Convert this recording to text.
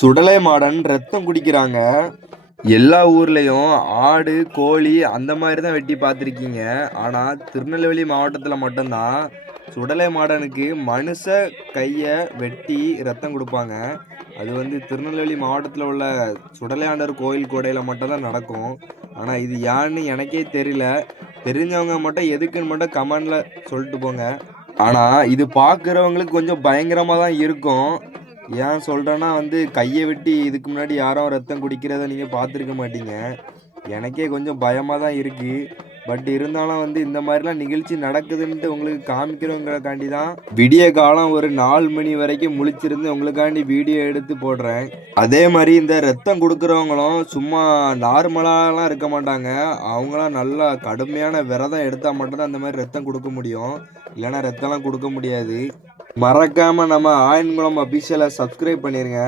சுடலை modern ரத்தம் குடிக்கிறாங்க. எல்லா ஊர்லேயும் ஆடு கோழி அந்த மாதிரி தான் வெட்டி பார்த்துருக்கீங்க. ஆனால் திருநெல்வேலி மாவட்டத்தில் மட்டும்தான் சுடலை மாடனுக்கு மனுஷ கையை வெட்டி ரத்தம் கொடுப்பாங்க. அது வந்து திருநெல்வேலி மாவட்டத்தில் உள்ள சுடலையாண்டர் கோயில் கோடையில் மட்டும்தான் நடக்கும். ஆனால் இது யான்னு எனக்கே தெரியல. தெரிஞ்சவங்க மட்டும் எதுக்குன்னு மட்டும் கமெண்டில் சொல்லிட்டு போங்க. ஆனால் இது பார்க்குறவங்களுக்கு கொஞ்சம் பயங்கரமாக தான் இருக்கும். ஏன் சொல்கிறேன்னா வந்து கையை வெட்டி இதுக்கு முன்னாடி யாரும் ரத்தம் குடிக்கிறத நீங்கள் பார்த்துருக்க மாட்டீங்க. எனக்கே கொஞ்சம் பயமாக தான் இருக்குது பட் இருந்தாலும் வந்து இந்த மாதிரிலாம் நிகழ்ச்சி நடக்குதுன்ட்டு உங்களுக்கு காமிக்கிறவங்களுக்காண்டி தான் விடிய காலம் ஒரு நாலு மணி வரைக்கும் முழிச்சிருந்து உங்களுக்காண்டி வீடியோ எடுத்து போடுறேன். அதே மாதிரி இந்த ரத்தம் கொடுக்குறவங்களும் சும்மா நார்மலாலாம் இருக்க மாட்டாங்க. அவங்களாம் நல்லா கடுமையான விரதம் எடுத்தால் மட்டும்தான் அந்த மாதிரி ரத்தம் கொடுக்க முடியும். இல்லைன்னா ரத்தம்லாம் கொடுக்க முடியாது. மறக்காமல் நம்ம ஆயன்குளம் அபிஷியலை சப்ஸ்கிரைப் பண்ணிடுங்க